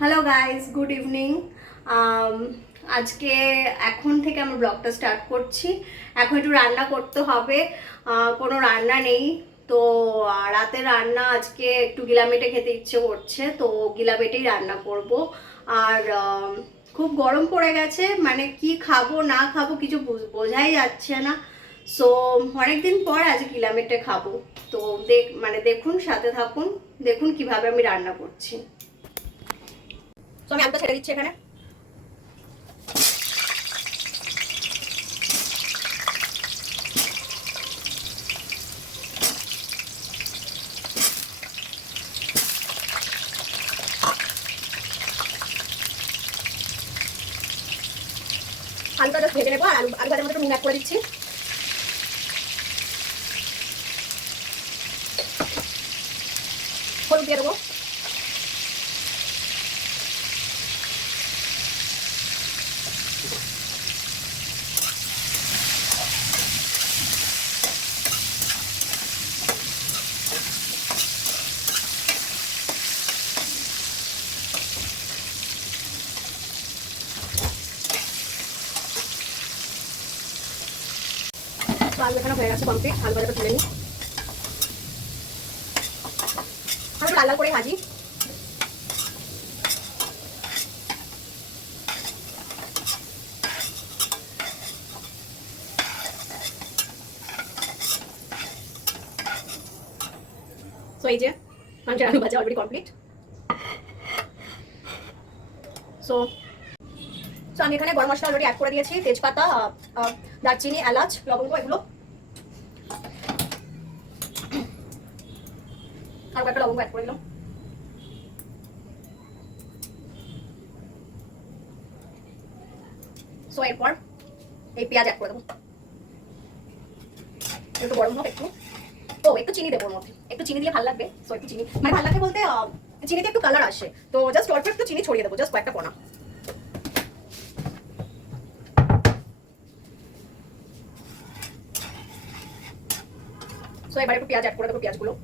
Hello guys, good evening. আজকে এখন থেকে আমরা ব্লগটা স্টার্ট করছি। এখন একটু রান্না করতে হবে, কোনো রান্না নেই তো। রাতের রান্না আজকে একটু গিলামেটে খেতে ইচ্ছে করছে, তো গিলামেটেই রান্না করব। আর খুব গরম পড়ে গেছে, মানে কি খাবো না খাবো কিছু বোঝাই যাচ্ছে না। সো অনেকদিন পর আজ গিলামেটে খাবো। তো দেখুন, সাথে থাকুন, দেখুন কিভাবে আমি রান্না করছি। তো আমি আলুটা ছেড়ে দিচ্ছি এখানে। আলুটা জাস্ট ভেজে নেবো, আর আলু ভাজার মধ্যে নুন অ্যাড করে দিচ্ছি। হলুদ দিয়ে দেবো। তো আলু এখানে হয়ে গেছে কমপ্লিট। আলু ভাজাটা তুলে নিই, আমি লাল লাল করে ভাজি। তো এই যে আমাদের আলু ভাজা অলরেডি কমপ্লিট। সো সো আমি এখানে গরম মশলা অলরেডি অ্যাড করে দিয়েছি, তেজপাতা, দারচিনি, এলাচ, লবঙ্গ, এগুলো। আর কয়েকটা লবঙ্গ অ্যাড করে দিলাম। সো এরপর এই পেঁয়াজ অ্যাড করে দেবো। একটু গরম হোক একটু। তো একটু চিনি দেবো, ওর মধ্যে একটু চিনি দিয়ে ভালো লাগবে। সো একটু চিনি, মানে ভালো লাগবে বলতে চিনিতে একটু কালার আসে, তো জাস্ট অল্প একটু চিনি ছড়িয়ে দেবো, জাস্ট কয়েকটা কোনা। সো এবার একটু পেঁয়াজ অ্যাড করে দেবো, পেঁয়াজগুলো।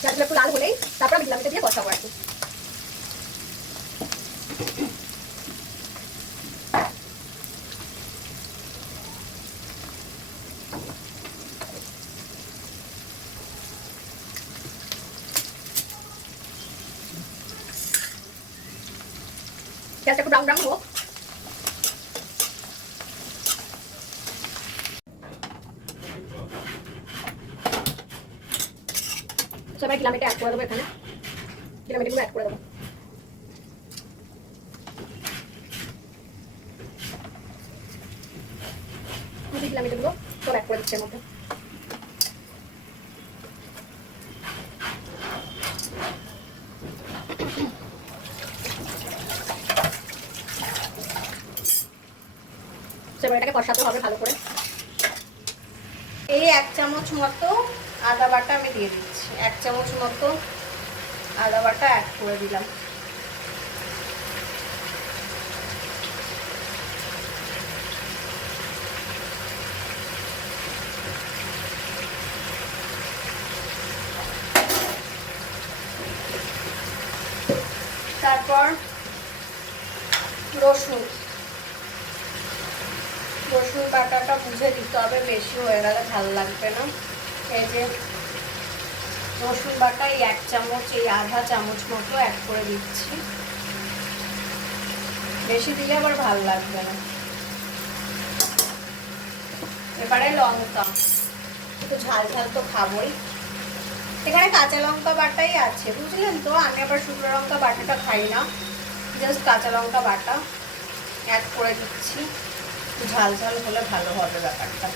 পেঁয়াজগুলো একটু লাল হলেই তারপর আমি গিলামিটা দিয়ে কষাবো একটু। পেঁয়াজটা একটু ব্রাউন ব্রাউন হোক। এবার গিলামিটা অ্যাড করে দেবো, এখানে গিলামিটাগুলো অ্যাড করে দেবো। গিলামিটাগুলো সব অ্যাড করে দিচ্ছি এর মধ্যে। এবার এটাকে কষাতে হবে ভালো করে। এই 1 চামচ মতো আদা বাটা আমি দিয়ে দিচ্ছি, 1 চামচ মতো আদা বাটা অ্যাড করে দিলাম। তারপর রসুন বাটাটা বুঝে দিতে হবে, বেশি হয়ে গেলে ভালো লাগবে না। এই যে রসুন বাটা এই 1 চামচ, এই আধা চামচ মতো অ্যাড করে দিচ্ছি, বেশি দিলে আবার ভালো লাগবে না। এবারে লঙ্কা, একটু ঝাল ঝাল তো খাবোই। এখানে কাঁচা লঙ্কা বাটাই আছে, বুঝলেন তো। আমি আবার শুকনো লঙ্কা বাটাটা খাই না, জাস্ট কাঁচা লঙ্কা বাটা অ্যাড করে দিচ্ছি। ঝাল ঝাল হলে ভালো হবে ব্যাপারটা।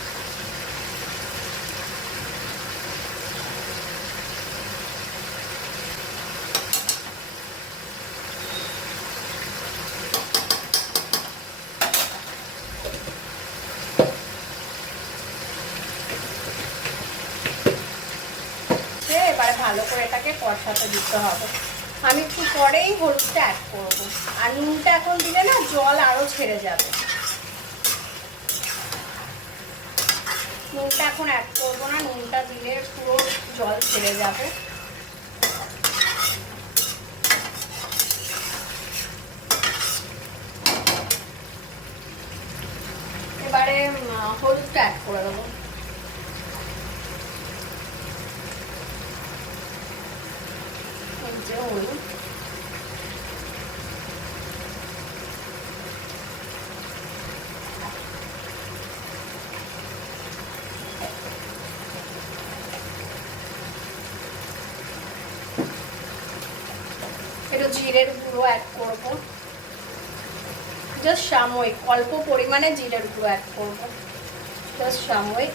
এবারে ভালো করে এটাকে কষাতে দিতে হবে। আমি একটু পরেই হলুদটা অ্যাড করবো, আর নুনটা এখন দিলে না জল আরো ছেড়ে যাবে। নুনটা এখন অ্যাড করবো না, নুনটা দিলে পুরো জল ছেড়ে যাবে। এবারে হলুদটা অ্যাড করে দেবো। হলুদ একটু জিরের গুঁড়ো অ্যাড করবো, জাস্ট সাময়িক অল্প পরিমাণে জিরের গুঁড়ো অ্যাড করবো, জাস্ট সাময়িক,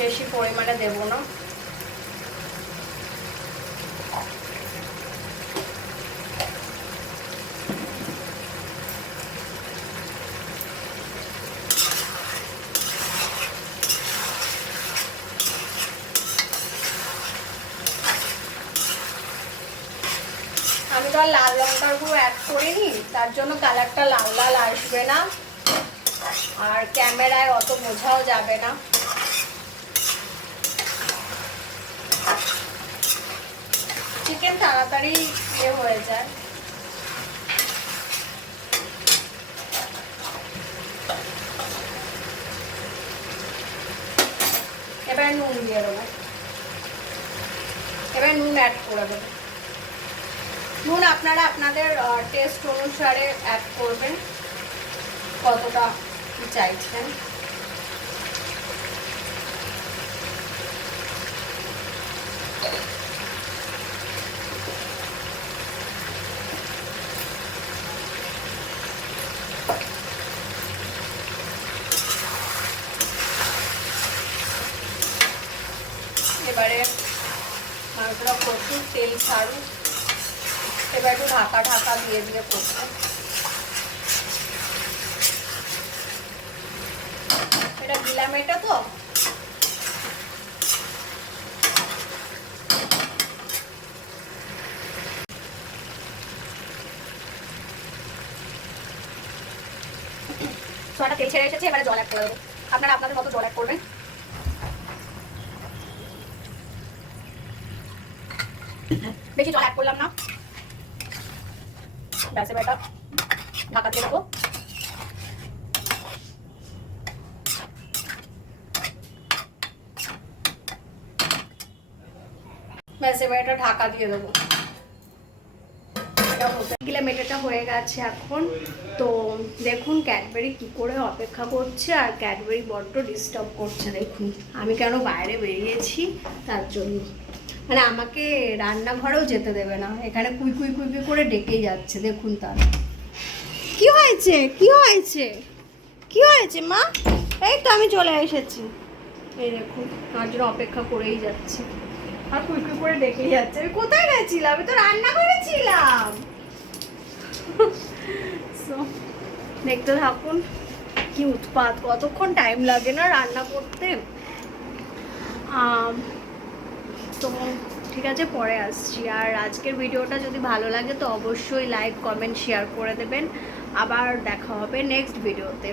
বেশি পরিমাণে দেবো না। আমি তো আর লাল লঙ্কার গুঁড়ো অ্যাড করিনি, তার জন্য কালারটা লাল লাল আসবে না আর ক্যামেরায় অত বোঝাও যাবে না। চিকেন তাড়াতাড়ি হয়ে যায়। এবার নুন দিয়ে দেবো, এবার নুন অ্যাড করে দেবো। নুন আপনারা আপনাদের টেস্ট অনুসারে অ্যাড করবেন, কতটা চাইছেন। এবারে মাংসটা প্রচুর তেল ছাড়ুক, এবার একটু ঢাকা ঢাকা দিয়ে দিয়ে করবো। এটা দিলাম, এটা তো সোয়াটা তেল ছেড়ে এসেছে, এবারে জল অ্যাড করে দেবো। আপনারা আপনাদের মতো জল অ্যাড করবেন। বেশি জল অ্যাড করলাম না, ব্যাস এবার এটা ঢাকা দিয়ে দেবো। ব্যাস এবার এটা ঢাকা দিয়ে দেবো। কিলোমিটারটা হয়ে গেছে এখন। তো দেখুন ক্যাডবেরি কি করে অপেক্ষা করছে, আর ক্যাডবেরি বড্ড ডিস্টার্ব করছে। দেখুন আমি কেন বাইরে বেরিয়েছি তার জন্য, মানে আমাকে রান্নাঘরেও যেতে দেবে না, এখানে কুই কুই কুই কুই করে ডেকেই যাচ্ছে। দেখুন তার কি হয়েছে, কি হয়েছে, কি হয়েছে মা? এই তো আমি চলে এসেছি। এই দেখুন তার জন্য অপেক্ষা করেই যাচ্ছে আর কুই কুই করে ডেকেই যাচ্ছে। আমি কোথায় গেছিলাম? আমি তো রান্নাঘরে ছিলাম। দেখতে থাকুন কি উৎপাত, কতক্ষণ টাইম লাগে না রান্না করতে। তো ঠিক আছে, পরে আসছি। আর আজকের ভিডিওটা যদি ভালো লাগে তো অবশ্যই লাইক কমেন্ট শেয়ার করে দেবেন। আবার দেখা হবে নেক্সট ভিডিওতে।